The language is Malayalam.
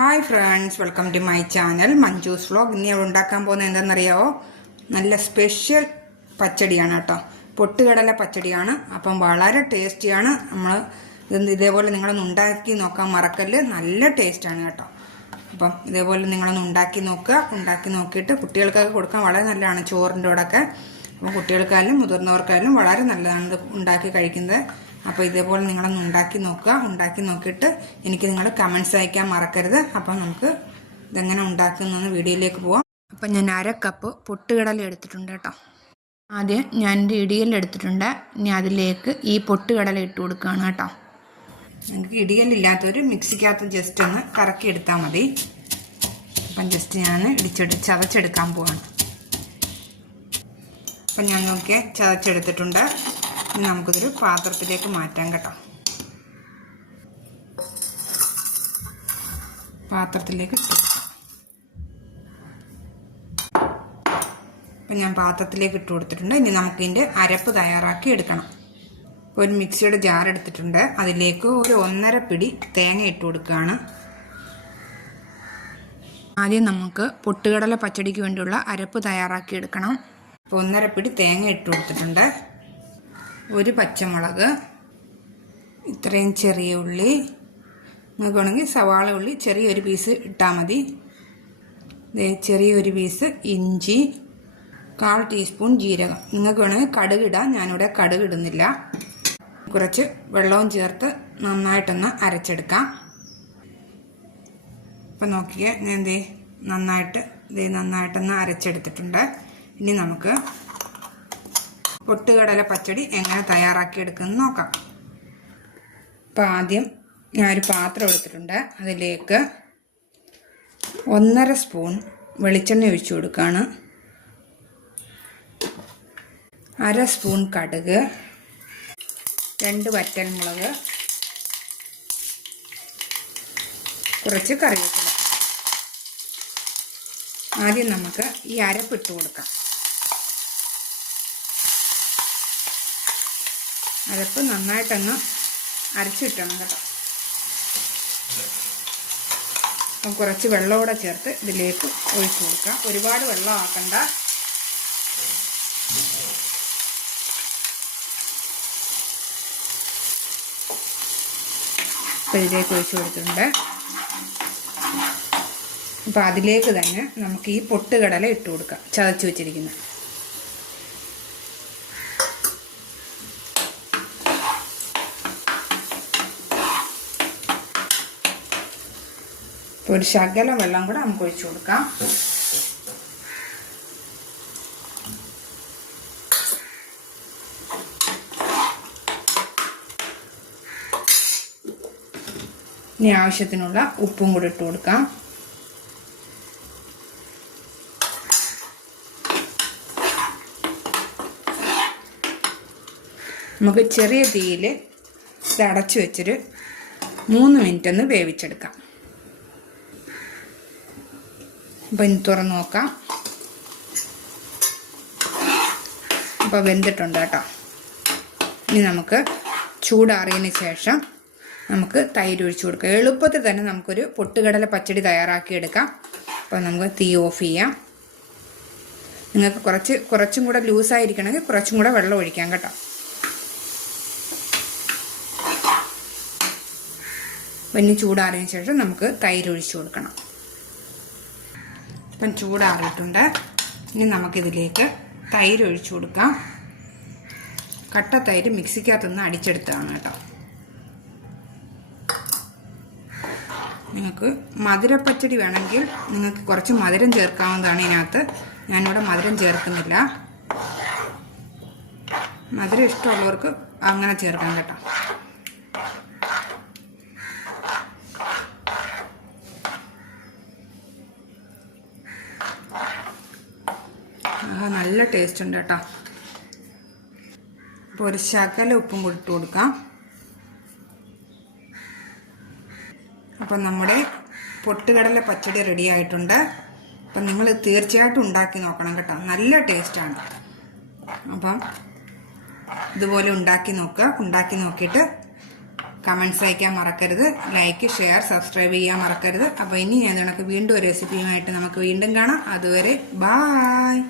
Hi friends, welcome to my channel Manju's vlog. ഇനി അവിടെ ഉണ്ടാക്കാൻ പോകുന്നത് എന്താണെന്നറിയാമോ? നല്ല സ്പെഷ്യൽ പച്ചടിയാണ് കേട്ടോ. പൊട്ടുകടല പച്ചടിയാണ്. അപ്പം വളരെ ടേസ്റ്റിയാണ്. ഇതേപോലെ നിങ്ങളൊന്ന് ഉണ്ടാക്കി നോക്കാൻ മറക്കല്ല്. നല്ല ടേസ്റ്റാണ് കേട്ടോ. അപ്പം ഇതേപോലെ നിങ്ങളൊന്ന് ഉണ്ടാക്കി നോക്കുക. ഉണ്ടാക്കി നോക്കിയിട്ട് കുട്ടികൾക്കൊക്കെ കൊടുക്കാൻ വളരെ നല്ലതാണ്, ചോറിൻ്റെ കൂടെയൊക്കെ. അപ്പം കുട്ടികൾക്കായാലും മുതിർന്നവർക്കായാലും വളരെ നല്ലതാണ് ഇത് ഉണ്ടാക്കി കഴിക്കുന്നത്. അപ്പോൾ ഇതേപോലെ നിങ്ങളൊന്ന് ഉണ്ടാക്കി നോക്കുക. ഉണ്ടാക്കി നോക്കിയിട്ട് എനിക്ക് നിങ്ങൾ കമൻസ് അയക്കാൻ മറക്കരുത്. അപ്പം നമുക്ക് ഇതെങ്ങനെ ഉണ്ടാക്കുന്നതെന്ന് വീഡിയോയിലേക്ക് പോവാം. അപ്പം ഞാൻ 1/2 കപ്പ് പൊട്ടുകടല എടുത്തിട്ടുണ്ട് കേട്ടോ. ആദ്യം ഞാൻ ഇടിയൽ എടുത്തിട്ടുണ്ട്. ഇനി അതിലേക്ക് ഈ പൊട്ടുകടല ഇട്ട് കൊടുക്കുകയാണ് കേട്ടോ. നിങ്ങൾക്ക് ഇടിയലില്ലാത്തൊരു മിക്സിക്കകത്ത് ജസ്റ്റ് ഒന്ന് കറക്കി എടുത്താൽ മതി. അപ്പം ജസ്റ്റ് ഞാൻ ചതച്ചെടുക്കാൻ പോവാണ്. അപ്പം ഞാൻ നോക്കിയാൽ ചതച്ചെടുത്തിട്ടുണ്ട്. ഇനി നമുക്കിതൊരു പാത്രത്തിലേക്ക് മാറ്റാം കേട്ടോ. പാത്രത്തിലേക്ക് ഇട്ടു. അപ്പം ഞാൻ പാത്രത്തിലേക്ക് ഇട്ട് കൊടുത്തിട്ടുണ്ട്. ഇനി നമുക്കിതിൻ്റെ അരപ്പ് തയ്യാറാക്കി എടുക്കണം. ഒരു മിക്സിയുടെ ജാർ എടുത്തിട്ടുണ്ട്. അതിലേക്ക് ഒരു 1.5 പിടി തേങ്ങ ഇട്ട് കൊടുക്കുകയാണ്. ആദ്യം നമുക്ക് പൊട്ടുകടല പച്ചടിക്ക് വേണ്ടിയുള്ള അരപ്പ് തയ്യാറാക്കി എടുക്കണം. അപ്പോൾ 1.5 പിടി തേങ്ങ ഇട്ട് കൊടുത്തിട്ടുണ്ട്. ഒരു പച്ചമുളക്, ഇത്രയും ചെറിയ ഉള്ളി, നിങ്ങൾക്ക് വേണമെങ്കിൽ സവാള ഉള്ളി ചെറിയൊരു പീസ് ഇട്ടാൽ മതി. ചെറിയൊരു പീസ് ഇഞ്ചി, 1/4 ടീസ്പൂൺ ജീരകം. നിങ്ങൾക്ക് വേണമെങ്കിൽ കടുക് ഇടാം. ഞാനിവിടെ കടുക് ഇടുന്നില്ല. കുറച്ച് വെള്ളവും ചേർത്ത് നന്നായിട്ടൊന്ന് അരച്ചെടുക്കാം. അപ്പം നോക്കിയേ, ഞാൻ നന്നായിട്ടൊന്ന് അരച്ചെടുത്തിട്ടുണ്ട്. ഇനി നമുക്ക് പൊട്ടുകടല പച്ചടി എങ്ങനെ തയ്യാറാക്കിയെടുക്കുമെന്ന് നോക്കാം. അപ്പോൾ ആദ്യം ഞാനൊരു പാത്രം എടുത്തിട്ടുണ്ട്. അതിലേക്ക് 1.5 സ്പൂൺ വെളിച്ചെണ്ണ ഒഴിച്ചു കൊടുക്കുകയാണ്. 1/2 സ്പൂൺ കടുക്, 2 വറ്റൽമുളക്, കുറച്ച് കറിവേപ്പില. ആദ്യം നമുക്ക് ഈ അരപ്പിട്ട് കൊടുക്കാം. അരപ്പ് നന്നായിട്ടൊന്ന് അരച്ചിട്ടണം കേട്ടോ. അപ്പം കുറച്ച് വെള്ളം കൂടെ ചേർത്ത് ഇതിലേക്ക് ഒഴിച്ചു കൊടുക്കാം. ഒരുപാട് വെള്ളം ആക്കണ്ട. അപ്പം ഇതിലേക്ക് ഒഴിച്ചു കൊടുത്തിട്ടുണ്ട്. അപ്പം അതിലേക്ക് തന്നെ നമുക്ക് ഈ പൊട്ടുകടല ഇട്ട് കൊടുക്കാം, ചതച്ച് വെച്ചിരിക്കുന്നത്. ഒരു ശകലം വെള്ളം കൂടെ നമുക്ക് ഒഴിച്ചു കൊടുക്കാം. ഇനി ആവശ്യത്തിനുള്ള ഉപ്പും കൂടി ഇട്ട് കൊടുക്കാം. നമുക്ക് ചെറിയ തീയിൽ ഇത് അടച്ചു വെച്ചൊരു 3 മിനിറ്റ് ഒന്ന് വേവിച്ചെടുക്കാം. അപ്പം ഇനി തുറന്ന് നോക്കാം. അപ്പോൾ വെന്തിട്ടുണ്ട് കേട്ടോ. ഇനി നമുക്ക് ചൂടാറിയതിന് ശേഷം നമുക്ക് തൈര് ഒഴിച്ചു കൊടുക്കാം. എളുപ്പത്തിൽ തന്നെ നമുക്കൊരു പൊട്ടുകടല പച്ചടി തയ്യാറാക്കിയെടുക്കാം. അപ്പോൾ നമുക്ക് തീ ഓഫ് ചെയ്യാം. നിങ്ങൾക്ക് കുറച്ചും കൂടെ ലൂസായിരിക്കണമെങ്കിൽ കുറച്ചും കൂടെ വെള്ളം ഒഴിക്കാം കേട്ടോ. അപ്പം ഇനി ചൂടാറിയതിന് ശേഷം നമുക്ക് തൈര് ഒഴിച്ചു കൊടുക്കണം. ഇപ്പം ചൂടാറിയിട്ടുണ്ട്. ഇനി നമുക്കിതിലേക്ക് തൈര് ഒഴിച്ചു കൊടുക്കാം. കട്ട തൈര് മിക്സിക്കകത്തൊന്ന് അടിച്ചെടുത്തതാണ് കേട്ടോ. നിങ്ങൾക്ക് മധുരപ്പച്ചടി വേണമെങ്കിൽ നിങ്ങൾക്ക് കുറച്ച് മധുരം ചേർക്കാവുന്നതാണ്. ഇതിനകത്ത് ഞാനിവിടെ മധുരം ചേർക്കുന്നില്ല. മധുരം ഇഷ്ടമുള്ളവർക്ക് അങ്ങനെ ചേർക്കാം കേട്ടോ. നല്ല ടേസ്റ്റ് ഉണ്ട് കേട്ടോ. അപ്പോൾ ഒരു ശകല ഉപ്പും കൂടി ഇട്ട് കൊടുക്കാം. അപ്പം നമ്മുടെ പൊട്ടുകടല പച്ചടി റെഡി ആയിട്ടുണ്ട്. അപ്പം നിങ്ങൾ തീർച്ചയായിട്ടും ഉണ്ടാക്കി നോക്കണം കേട്ടോ. നല്ല ടേസ്റ്റാണ്. അപ്പം ഇതുപോലെ ഉണ്ടാക്കി നോക്കുക. ഉണ്ടാക്കി നോക്കിയിട്ട് കമൻസ് അയക്കാൻ മറക്കരുത്. ലൈക്ക്, ഷെയർ, സബ്സ്ക്രൈബ് ചെയ്യാൻ മറക്കരുത്. അപ്പോൾ ഇനി ഞാൻ വീണ്ടും ഒരു റെസിപ്പിയുമായിട്ട് നമുക്ക് വീണ്ടും കാണാം. അതുവരെ ബായ്.